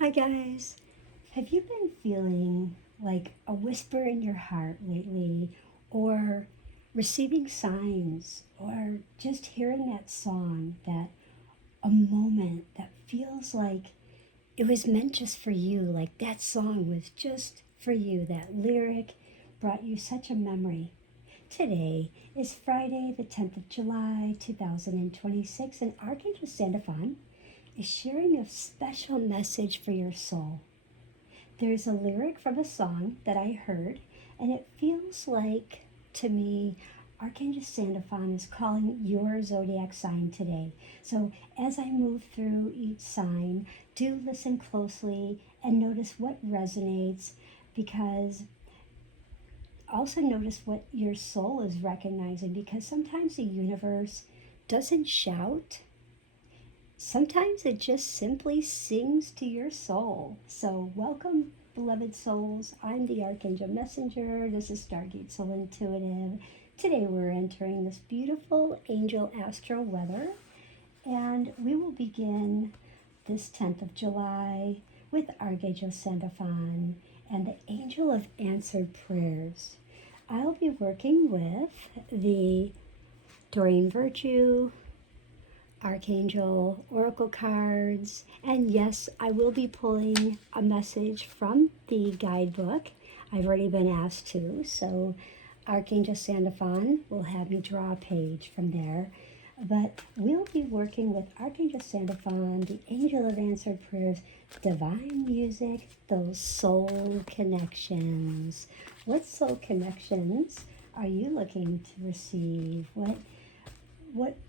Hi guys. Have you been feeling like a whisper in your heart lately, or receiving signs, or just hearing that song, that a moment that feels like it was meant just for you, like that song was just for you, that lyric brought you such a memory? Today is Friday, the 10th of July, 2026, and Archangel Sandalphon is sharing a special message for your soul. There's a lyric from a song that I heard, and it feels like, to me, Archangel Sandalphon is calling your zodiac sign today. So as I move through each sign, do listen closely and notice what resonates, because also notice what your soul is recognizing, because sometimes the universe doesn't shout. Sometimes it just simply sings to your soul. So welcome, beloved souls. I'm the Archangel Messenger. This is Stargate Soul Intuitive. Today we're entering this beautiful Angel Astro Weather, and we will begin this 10th of July with Archangel Sandalphon and the Angel of Answered Prayers. I'll be working with the Doreen Virtue, Archangel Oracle cards, and yes, I will be pulling a message from the guidebook. I've already been asked to, so Archangel Sandalphon will have me draw a page from there. But we'll be working with Archangel Sandalphon, the Angel of Answered Prayers, divine music, those soul connections. What soul connections are you looking to receive? What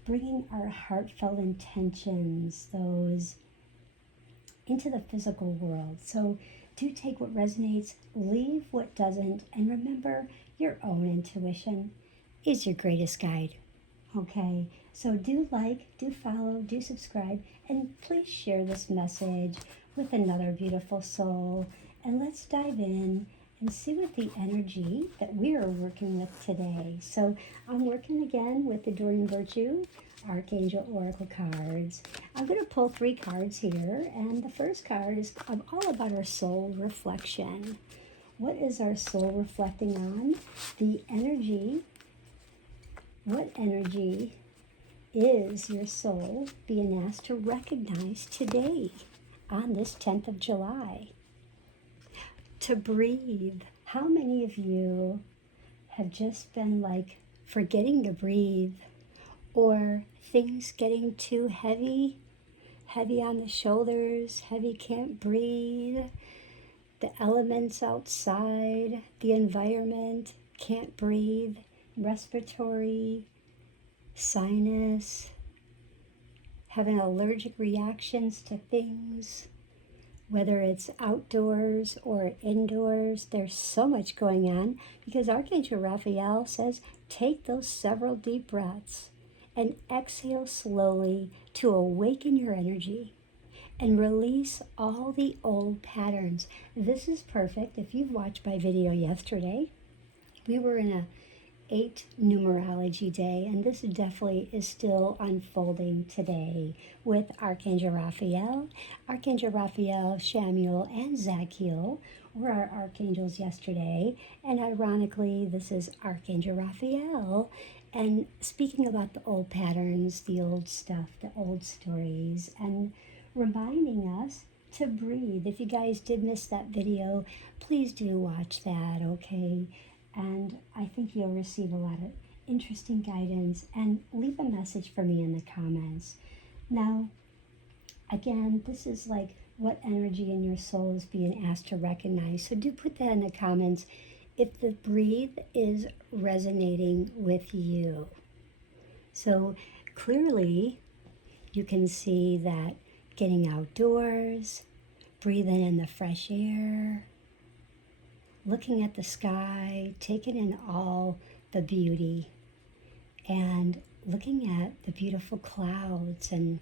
bringing our heartfelt intentions, those into the physical world. So do take what resonates, leave what doesn't, and remember your own intuition is your greatest guide. Okay, so do like, do follow, do subscribe, and please share this message with another beautiful soul. And let's dive in and see what the energy that we are working with today. So I'm working again with the Doreen Virtue Archangel Oracle cards. I'm going to pull 3 cards here, and the first card is all about our soul reflection. What is our soul reflecting on? The energy. What energy is your soul being asked to recognize today on this 10th of July? To breathe. How many of you have just been like forgetting to breathe, or things getting too heavy on the shoulders, heavy, can't breathe, the elements outside, the environment, can't breathe, respiratory, sinus, having allergic reactions to things? Whether it's outdoors or indoors, there's so much going on, because Archangel Raphael says, take those several deep breaths and exhale slowly to awaken your energy and release all the old patterns. This is perfect. If you've watched my video yesterday, we were in a 8 numerology day, and this definitely is still unfolding today with Archangel Raphael. Archangel Raphael, Shamuel, and Zachiel were our archangels yesterday, and ironically, this is Archangel Raphael, and speaking about the old patterns, the old stuff, the old stories, and reminding us to breathe. If you guys did miss that video, please do watch that, okay? And I think you'll receive a lot of interesting guidance, and leave a message for me in the comments. Now, again, this is like what energy in your soul is being asked to recognize. So do put that in the comments if the breathe is resonating with you. So clearly you can see that getting outdoors, breathing in the fresh air, looking at the sky, taking in all the beauty, and looking at the beautiful clouds, and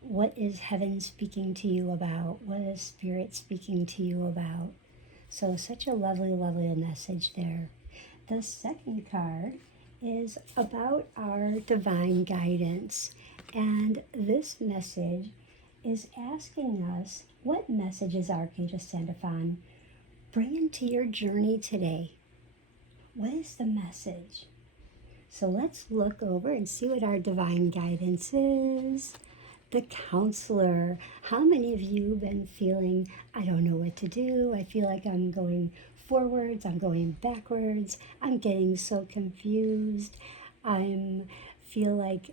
what is heaven speaking to you about? What is spirit speaking to you about? So such a lovely, lovely message there. The second card is about our divine guidance. And this message is asking us, what message is Archangel Sandalphon bringing to your journey today? What is the message? So let's look over and see what our divine guidance is. The counselor. How many of you have been feeling, I don't know what to do. I feel like I'm going forwards, I'm going backwards, I'm getting so confused. I feel like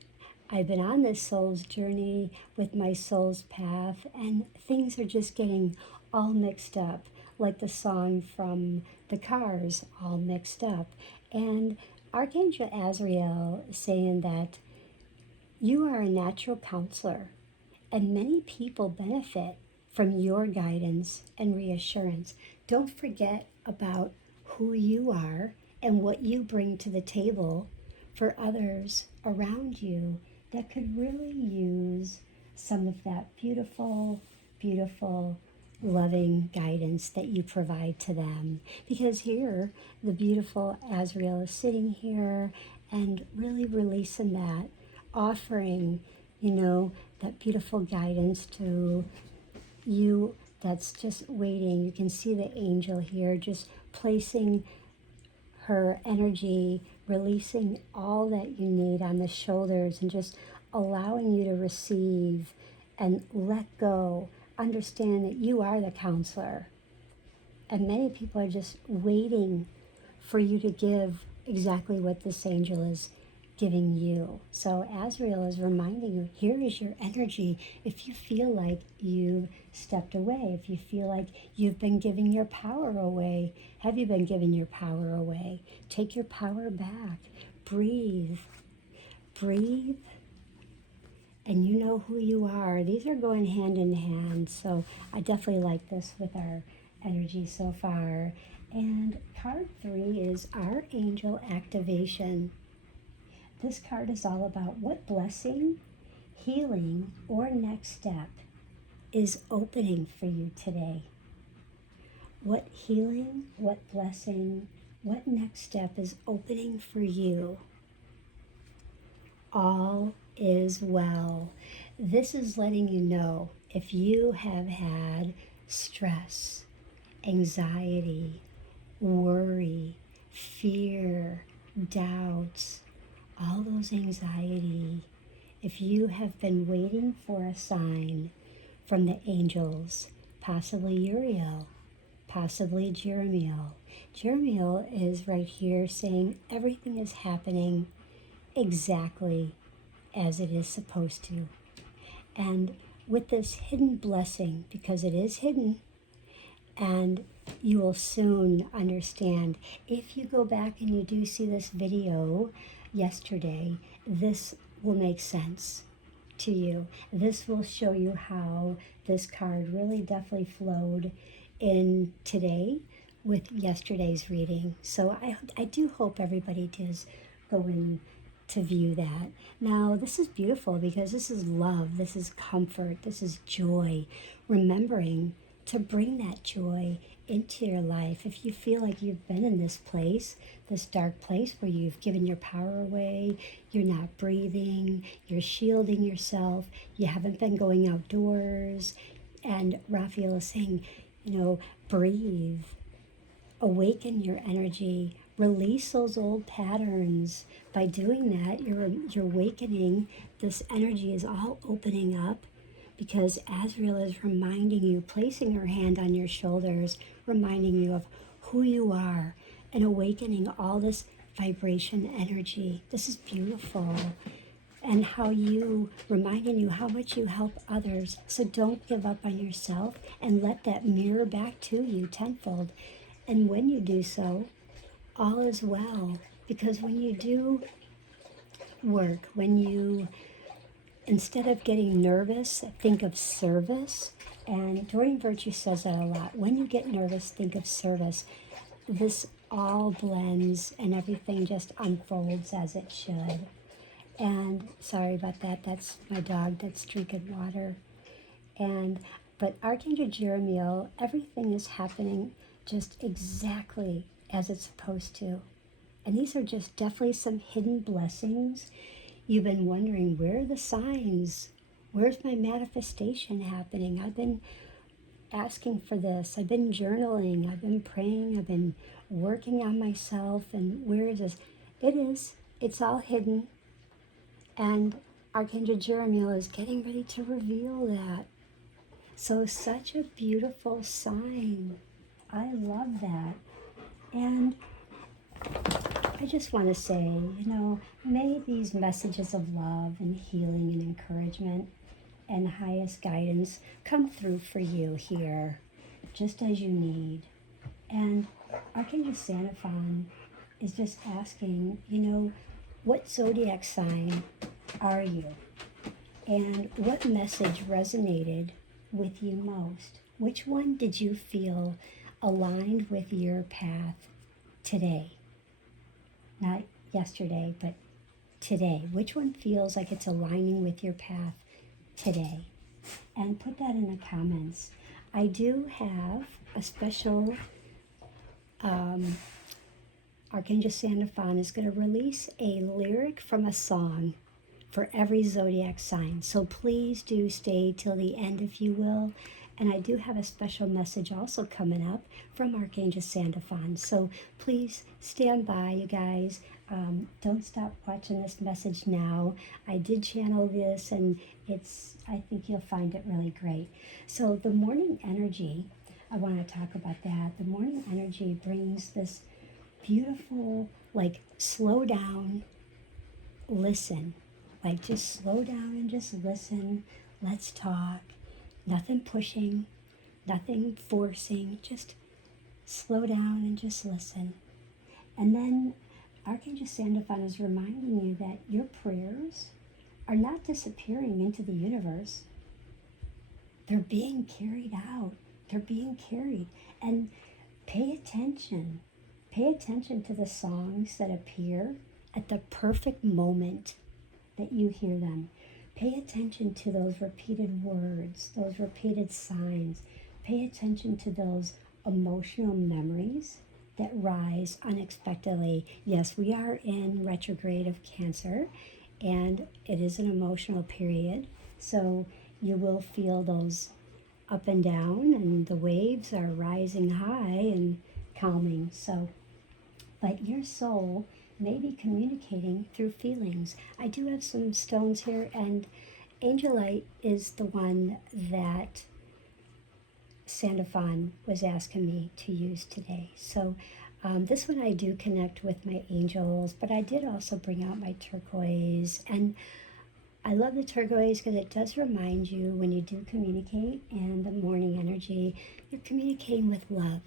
I've been on this soul's journey with my soul's path, and things are just getting all mixed up, like the song from the Cars, all mixed up. And Archangel Azrael is saying that you are a natural counselor, and many people benefit from your guidance and reassurance. Don't forget about who you are and what you bring to the table for others around you that could really use some of that beautiful, beautiful, loving guidance that you provide to them. Because here, the beautiful Azrael is sitting here and really releasing that, offering, that beautiful guidance to you that's just waiting. You can see the angel here just placing her energy, releasing all that you need on the shoulders and just allowing you to receive and let go. Understand that you are the counselor. And many people are just waiting for you to give exactly what this angel is giving you. So Azrael is reminding you, here is your energy. If you feel like you've stepped away, if you feel like you've been giving your power away, have you been giving your power away? Take your power back. Breathe. Breathe. And you know who you are. These are going hand in hand. So I definitely like this with our energy so far. And card 3 is Archangel Activation. This card is all about what blessing, healing, or next step is opening for you today. What healing, what blessing, what next step is opening for you? All is well. This is letting you know if you have had stress, anxiety, worry, fear, doubts, all those anxiety, if you have been waiting for a sign from the angels, possibly Uriel, possibly Jeremiel. Jeremiel is right here saying everything is happening exactly as it is supposed to. And with this hidden blessing, because it is hidden, and you will soon understand. If you go back and you do see this video yesterday, this will make sense to you. This will show you how this card really definitely flowed in today with yesterday's reading. So I do hope everybody does go in to view that. Now, this is beautiful because this is love, this is comfort, this is joy. Remembering to bring that joy into your life. If you feel like you've been in this place, this dark place where you've given your power away, you're not breathing, you're shielding yourself, you haven't been going outdoors, and Raphael is saying, breathe, awaken your energy, release those old patterns. By doing that, you're awakening. This energy is all opening up, because Azrael is reminding you, placing her hand on your shoulders, reminding you of who you are and awakening all this vibration energy. This is beautiful. And reminding you how much you help others. So don't give up on yourself and let that mirror back to you tenfold. And when you do so, all is well. Because when you do work, instead of getting nervous, think of service. And Doreen Virtue says that a lot. When you get nervous, think of service. This all blends and everything just unfolds as it should. And sorry about that. That's my dog that's drinking water. But Archangel Jeremiel, everything is happening just exactly as it's supposed to. And these are just definitely some hidden blessings. You've been wondering, where are the signs? Where's my manifestation happening? I've been asking for this. I've been journaling. I've been praying. I've been working on myself. And where is this? It is. It's all hidden. And Archangel Jeremiel is getting ready to reveal that. So such a beautiful sign. I love that. And I just want to say, may these messages of love and healing and encouragement and highest guidance come through for you here, just as you need. And Archangel Sandalphon is just asking, what zodiac sign are you? And what message resonated with you most? Which one did you feel aligned with your path today? Not yesterday, but today. Which one feels like it's aligning with your path today? And put that in the comments. I do have a special Archangel Sandalphon is going to release a lyric from a song for every zodiac sign. So please do stay till the end if you will. And I do have a special message also coming up from Archangel Sandalphon. So please stand by, you guys. Don't stop watching this message now. I did channel this, and I think you'll find it really great. So the morning energy, I want to talk about that. The morning energy brings this beautiful, slow down, listen. Just slow down and just listen. Let's talk. Nothing pushing, nothing forcing. Just slow down and just listen. And then Archangel Sandalphon is reminding you that your prayers are not disappearing into the universe. They're being carried out. They're being carried. And pay attention. Pay attention to the songs that appear at the perfect moment that you hear them. Pay attention to those repeated words, those repeated signs. Pay attention to those emotional memories that rise unexpectedly. Yes, we are in retrograde of Cancer, and it is an emotional period. So you will feel those up and down, and the waves are rising high and calming. But your soul may be communicating through feelings. I do have some stones here, and Angelite is the one that Sandalphon was asking me to use today. So this one I do connect with my angels, but I did also bring out my turquoise. And I love the turquoise because it does remind you when you do communicate in the morning energy, you're communicating with love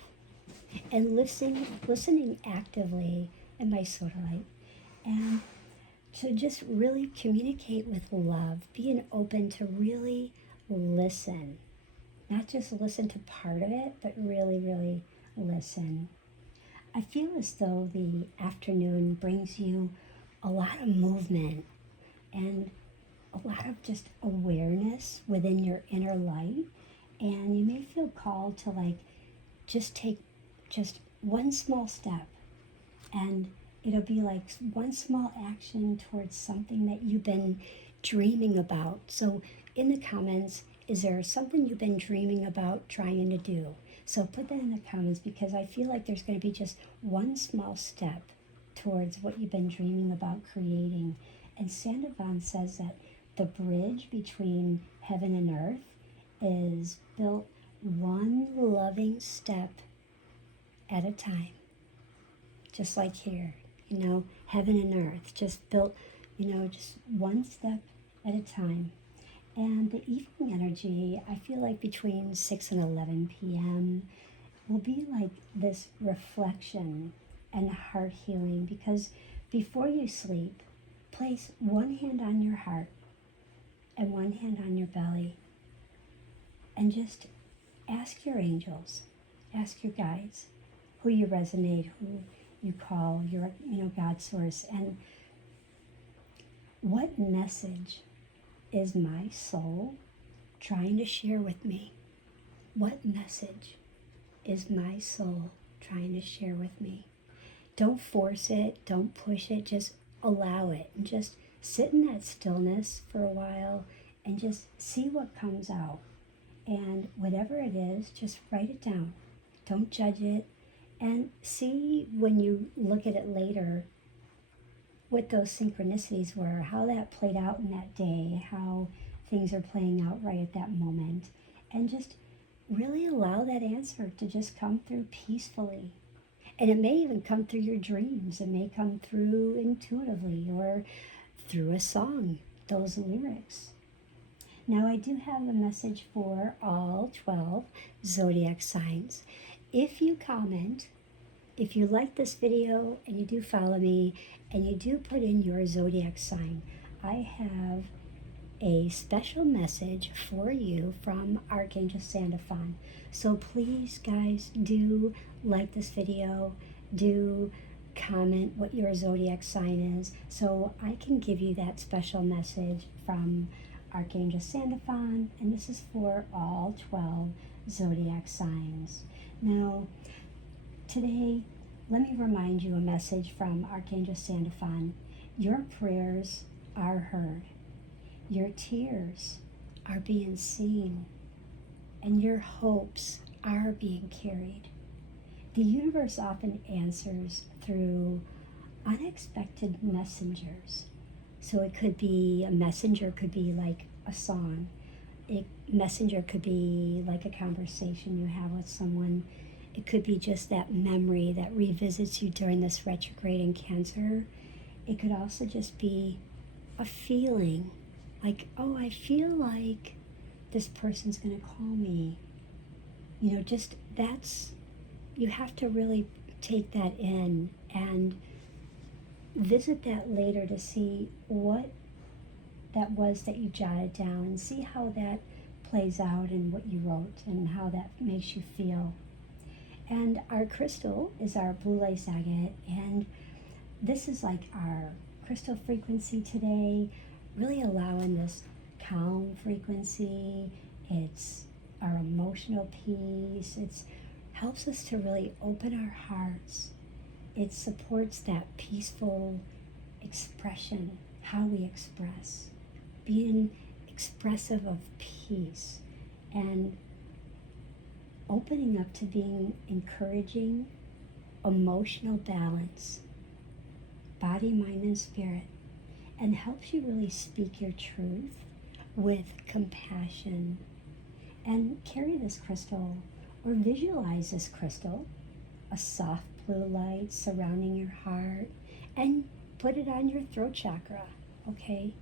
and listening actively in my sodalite. And to just really communicate with love, being open to really listen. Not just listen to part of it, but really, really listen. I feel as though the afternoon brings you a lot of movement and a lot of just awareness within your inner light. And you may feel called to just take just one small step, and it'll be one small action towards something that you've been dreaming about. So in the comments, is there something you've been dreaming about trying to do? So put that in the comments, because I feel like there's going to be just one small step towards what you've been dreaming about creating. And Sandalphon says that the bridge between heaven and earth is built one loving step at a time. Just like here, heaven and earth, just built, just one step at a time. And the evening energy, I feel like between 6 and 11 p.m. will be like this reflection and heart healing, because before you sleep, place one hand on your heart and one hand on your belly, and just ask your angels, ask your guides, who you resonate, who you call your, God source, and what message is my soul trying to share with me? What message is my soul trying to share with me? Don't force it, don't push it, just allow it, and just sit in that stillness for a while and just see what comes out. And whatever it is, just write it down. Don't judge it. And see when you look at it later what those synchronicities were, how that played out in that day, how things are playing out right at that moment. And just really allow that answer to just come through peacefully. And it may even come through your dreams. It may come through intuitively or through a song, those lyrics. Now I do have a message for all 12 zodiac signs. If you comment, if you like this video and you do follow me and you do put in your zodiac sign, I have a special message for you from Archangel Sandalphon. So please, guys, do like this video, do comment what your zodiac sign is, so I can give you that special message from Archangel Sandalphon, and this is for all 12 zodiac signs. Now, today, let me remind you a message from Archangel Sandalphon. Your prayers are heard. Your tears are being seen, and your hopes are being carried. The universe often answers through unexpected messengers. So it could be, a messenger could be like a song. A messenger could be like a conversation you have with someone. It could be just that memory that revisits you during this retrograde in Cancer. It could also just be a feeling like, oh, I feel like this person's going to call me. You know, just that's, you have to really take that in and visit that later to see what that was that you jotted down and see how that plays out in what you wrote and how that makes you feel. And our crystal is our blue lace agate, and this is like our crystal frequency today, really allowing this calm frequency. It's our emotional peace. It helps us to really open our hearts. It supports that peaceful expression, how we express, being expressive of peace and opening up to being encouraging, emotional balance, body, mind, and spirit, and helps you really speak your truth with compassion. And carry this crystal or visualize this crystal, a soft blue light surrounding your heart, and put it on your throat chakra, okay?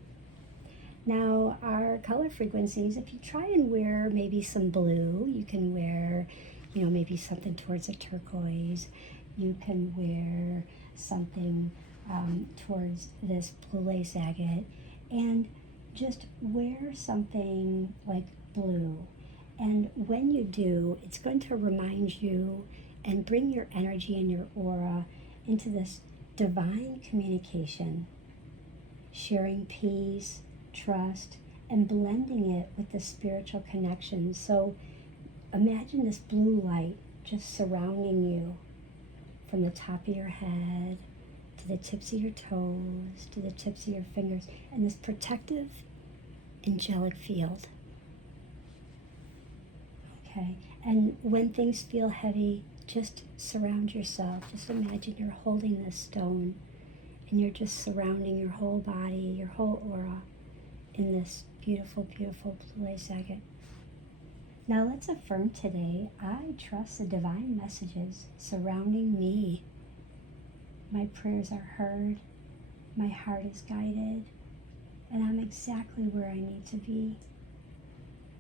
Now, our color frequencies, if you try and wear maybe some blue, you can wear, you know, maybe something towards a turquoise. You can wear something towards this blue lace agate, and just wear something like blue. And when you do, it's going to remind you and bring your energy and your aura into this divine communication, sharing peace, trust, and blending it with the spiritual connection. So imagine this blue light just surrounding you from the top of your head to the tips of your toes, to the tips of your fingers, and this protective, angelic field. Okay, and when things feel heavy, just surround yourself. Just imagine you're holding this stone and you're just surrounding your whole body, your whole aura in this beautiful, beautiful blue lace agate. Now let's affirm today, I trust the divine messages surrounding me. My prayers are heard, my heart is guided, and I'm exactly where I need to be.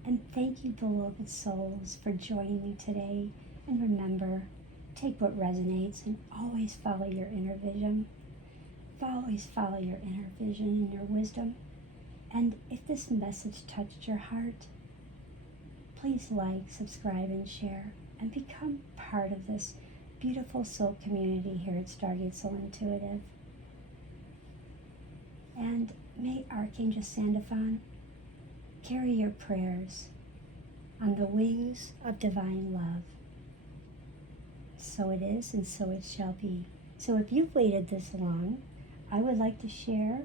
And thank you, beloved souls, for joining me today. And remember, take what resonates and always follow your inner vision. Always follow your inner vision and your wisdom. And if this message touched your heart, please like, subscribe, and share, and become part of this beautiful soul community here at Stargate Soul Intuitive. And may Archangel Sandalphon carry your prayers on the wings of divine love. So it is, and so it shall be. So if you've waited this long, I would like to share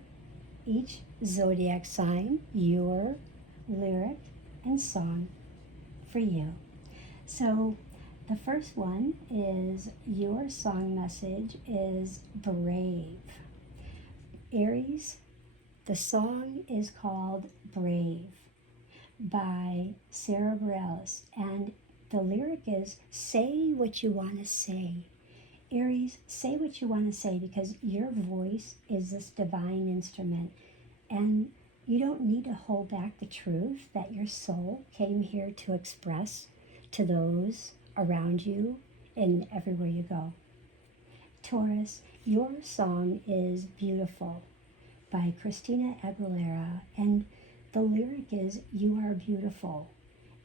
each zodiac sign, your lyric and song for you. So the first one is your song message is brave. Aries, the song is called Brave by Sarah Bareilles, and the lyric is say what you want to say. Aries, say what you want to say because your voice is this divine instrument, and you don't need to hold back the truth that your soul came here to express to those around you and everywhere you go. Taurus, your song is Beautiful by Christina Aguilera, and the lyric is you are beautiful.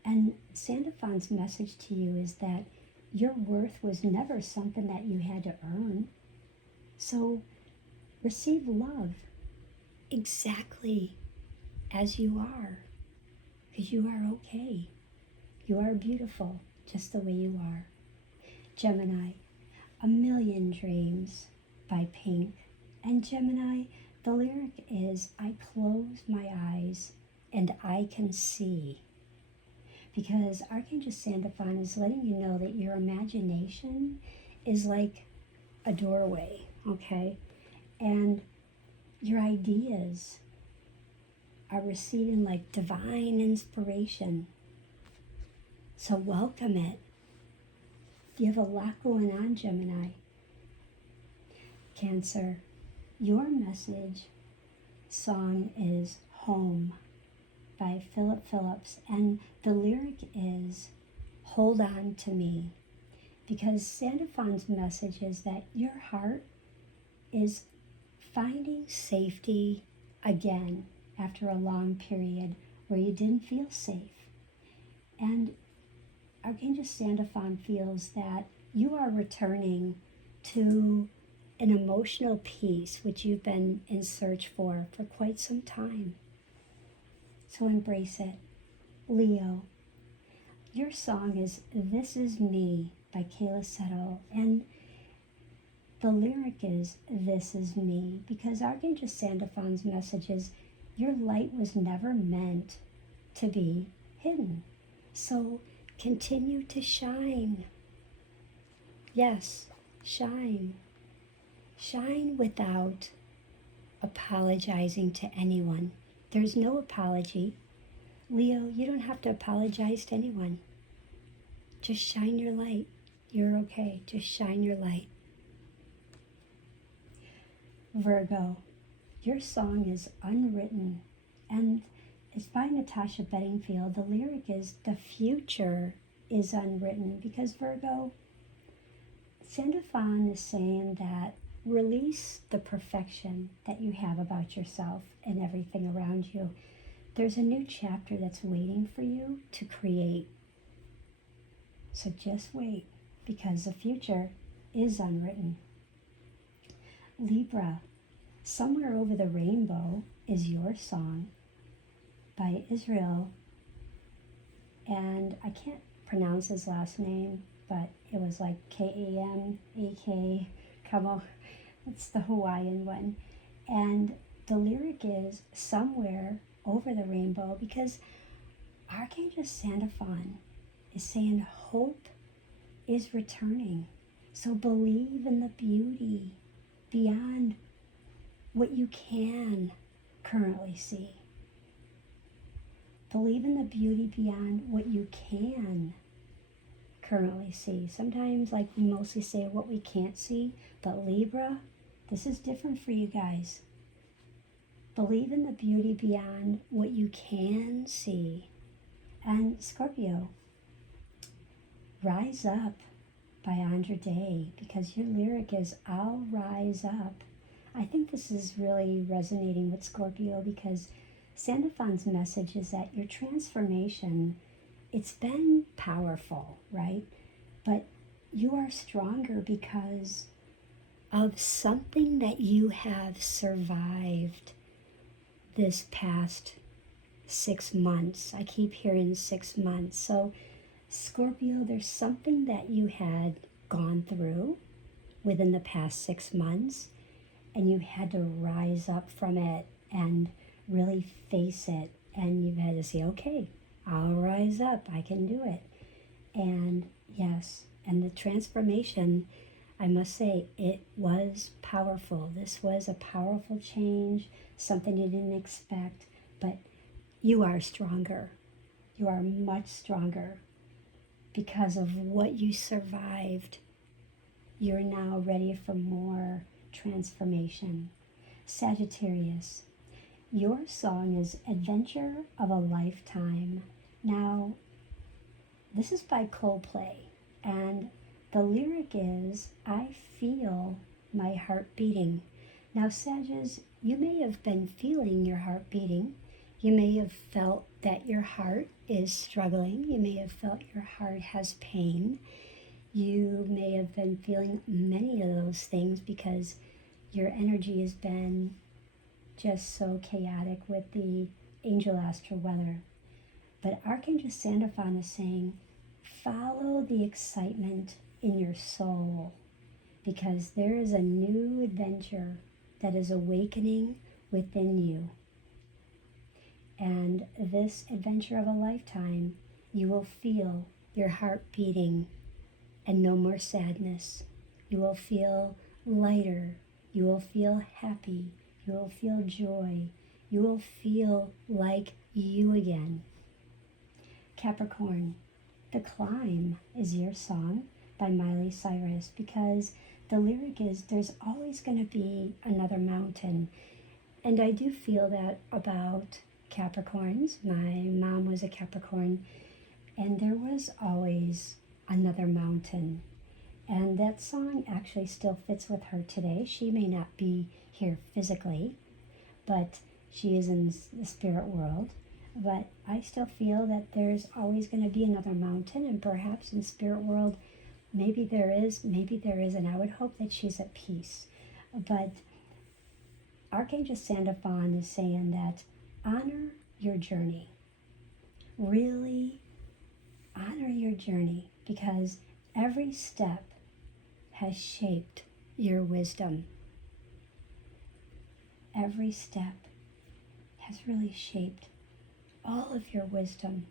And Sandalphon's message to you is that your worth was never something that you had to earn. So receive love exactly as you are, because you are okay. You are beautiful just the way you are. Gemini, A Million Dreams by Pink. And Gemini, the lyric is I close my eyes and I can see. Because Archangel Sandalphon is letting you know that your imagination is like a doorway, okay? And your ideas are receiving like divine inspiration. So welcome it. You have a lot going on, Gemini. Cancer, your message song is Home by Philip Phillips, and the lyric is hold on to me, because Sandalphon's message is that your heart is finding safety again after a long period where you didn't feel safe. And Archangel Sandalphon feels that you are returning to an emotional peace which you've been in search for quite some time. So embrace it. Leo, your song is This Is Me by Kayla Settle, and the lyric is This Is Me, because Archangel Sandalphon's message is your light was never meant to be hidden. So continue to shine. Yes, shine. Shine without apologizing to anyone. There's no apology. Leo, you don't have to apologize to anyone. Just shine your light. You're okay. Just shine your light. Virgo, your song is Unwritten, and it's by Natasha Bedingfield. The lyric is the future is unwritten, because Virgo, Sandalphon is saying that release the perfection that you have about yourself and everything around you. There's a new chapter that's waiting for you to create. So just wait, because the future is unwritten. Libra, Somewhere Over the Rainbow is your song by Israel. And I can't pronounce his last name, but it was like K-A-M-A-K. Come on. It's the Hawaiian one. And the lyric is Somewhere Over the Rainbow, because Archangel Sandalphon is saying hope is returning. So believe in the beauty beyond what you can currently see. Believe in the beauty beyond what you can currently see. Sometimes, like, we mostly say what we can't see, but Libra, this is different for you guys. Believe in the beauty beyond what you can see. And Scorpio, Rise Up by Andra Day, because your lyric is I'll rise up. I think this is really resonating with Scorpio, because Sandalphon's message is that your transformation, it's been powerful, right? But you are stronger because of something that you have survived this past 6 months. I keep hearing 6 months. So Scorpio, there's something that you had gone through within the past 6 months, and you had to rise up from it and really face it And you've had to say, okay, I'll rise up, I can do it. And yes, and the transformation, I must say, it was powerful. This was a powerful change, something you didn't expect, but you are stronger. You are much stronger because of what you survived. You're now ready for more transformation. Sagittarius, your song is Adventure of a Lifetime. Now, this is by Coldplay, and the lyric is, I feel my heart beating. Now, Sagittarius, you may have been feeling your heart beating. You may have felt that your heart is struggling. You may have felt your heart has pain. You may have been feeling many of those things because your energy has been just so chaotic with the Angel Astro Weather. But Archangel Sandalphon is saying, follow the excitement in your soul, because there is a new adventure that is awakening within you. And this adventure of a lifetime, you will feel your heart beating and no more sadness. You will feel lighter. You will feel happy. You will feel joy. You will feel like you again. Capricorn, The Climb is your song by Miley Cyrus, because the lyric is, there's always going to be another mountain. And I do feel that about Capricorns. My mom was a Capricorn, and there was always another mountain. And that song actually still fits with her today. She may not be here physically, but she is in the spirit world. But I still feel that there's always going to be another mountain, and perhaps in spirit world, maybe there is, and I would hope that she's at peace. But Archangel Sandalphon is saying that honor your journey. Really honor your journey, because every step has shaped your wisdom. Every step has really shaped all of your wisdom.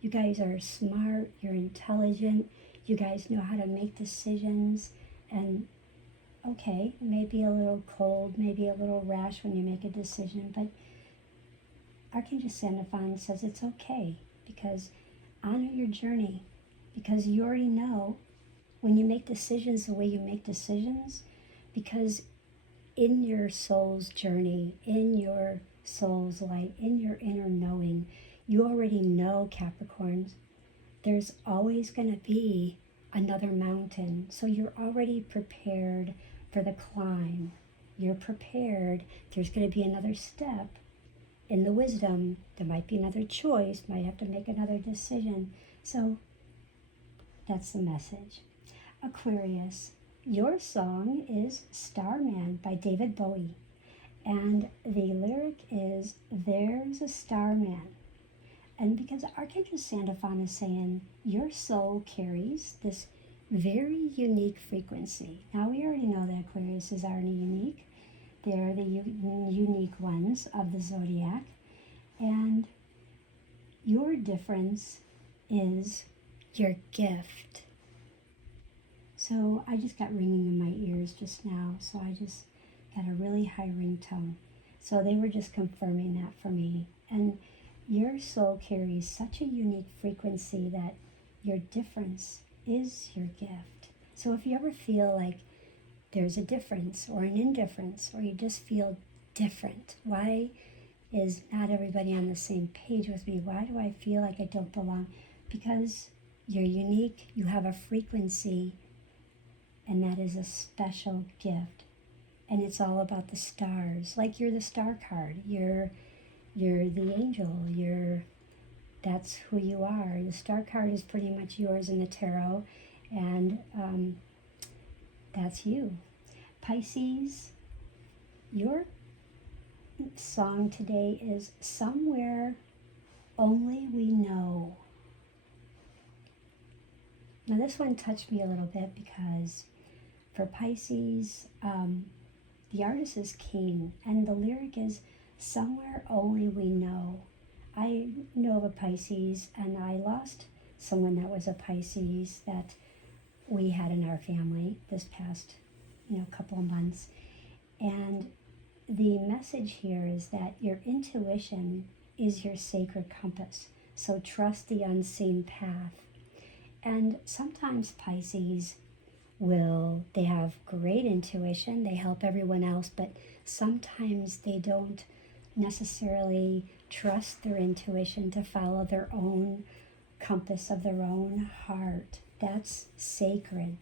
You guys are smart, you're intelligent, you guys know how to make decisions, and okay, maybe a little cold, maybe a little rash when you make a decision, but Archangel Sandalphon says it's okay, because honor your journey, because you already know when you make decisions the way you make decisions, because in your soul's journey, in your soul's light, in your inner knowing, you already know, Capricorns, there's always going to be another mountain. So you're already prepared for the climb. You're prepared. There's going to be another step in the wisdom. There might be another choice, might have to make another decision. So that's the message. Aquarius, your song is Starman by David Bowie. And the lyric is, there's a starman. And because Archangel Sandalphon is saying, your soul carries this very unique frequency. Now, we already know that Aquarius is already unique. They're the unique ones of the Zodiac. And your difference is your gift. So I just got ringing in my ears just now, so I just got a really high ringtone. So they were just confirming that for me. And your soul carries such a unique frequency that your difference is your gift. So if you ever feel like there's a difference or an indifference, or you just feel different, why is not everybody on the same page with me? Why do I feel like I don't belong? Because you're unique, you have a frequency, and that is a special gift. And it's all about the stars. Like you're the star card. You're the angel. That's who you are. The star card is pretty much yours in the tarot, and that's you. Pisces, your song today is Somewhere Only We Know. Now this one touched me a little bit because for Pisces, the artist is King, and the lyric is, somewhere only we know. I know of a Pisces, and I lost someone that was a Pisces that we had in our family this past, couple of months. And the message here is that your intuition is your sacred compass. So trust the unseen path. And sometimes Pisces they have great intuition, they help everyone else, but sometimes they don't necessarily trust their intuition to follow their own compass of their own heart. That's sacred.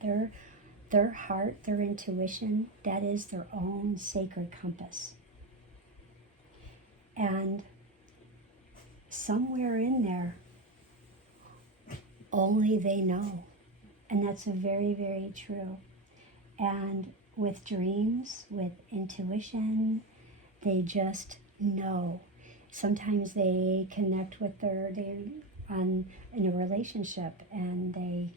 Their heart, their intuition, that is their own sacred compass. And somewhere in there, only they know. And that's very, very true. And with dreams, with intuition, they just know. Sometimes they connect with in a relationship and they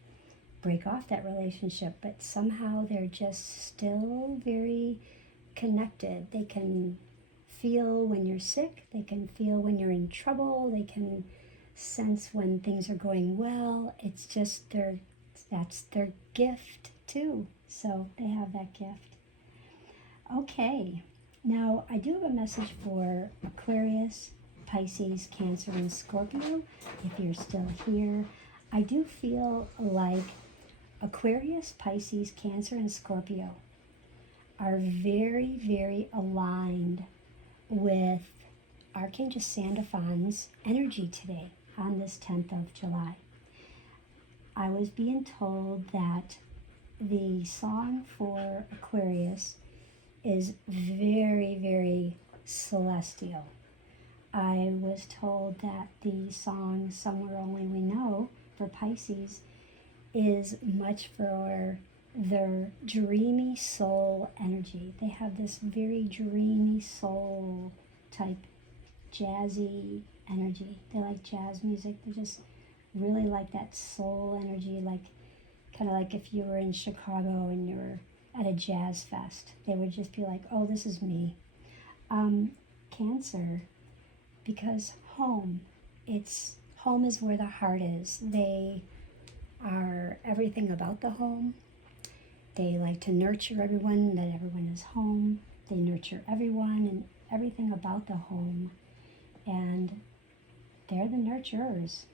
break off that relationship, but somehow they're just still very connected. They can feel when you're sick, they can feel when you're in trouble, they can sense when things are going well. It's just that's their gift too. So they have that gift. Okay, now I do have a message for Aquarius, Pisces, Cancer, and Scorpio. If you're still here, I do feel like Aquarius, Pisces, Cancer, and Scorpio are very, very aligned with Archangel Sandalphon's energy today on this 10th of July. I was being told that the song for Aquarius is very, very celestial. I was told that the song Somewhere Only We Know for Pisces is much for their dreamy soul energy. They have this very dreamy soul type jazzy energy. They like jazz music. They just really like that soul energy, kind of like if you were in Chicago and you were at a jazz fest. They would just be like, oh, this is me. Cancer, because home is where the heart is. They are everything about the home. They like to nurture everyone, that everyone is home. They nurture everyone and everything about the home. And they're the nurturers.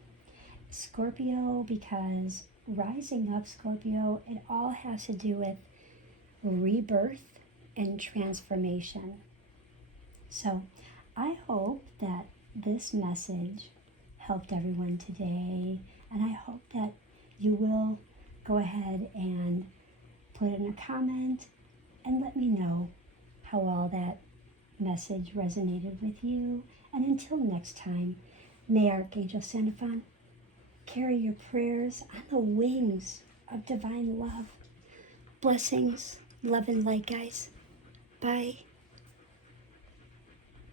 Scorpio, because rising up Scorpio, it all has to do with rebirth and transformation. So I hope that this message helped everyone today, and I hope that you will go ahead and put in a comment and let me know how all that message resonated with you. And until next time, may Archangel Sandalphon carry your prayers on the wings of divine love. Blessings, love and light, guys. Bye.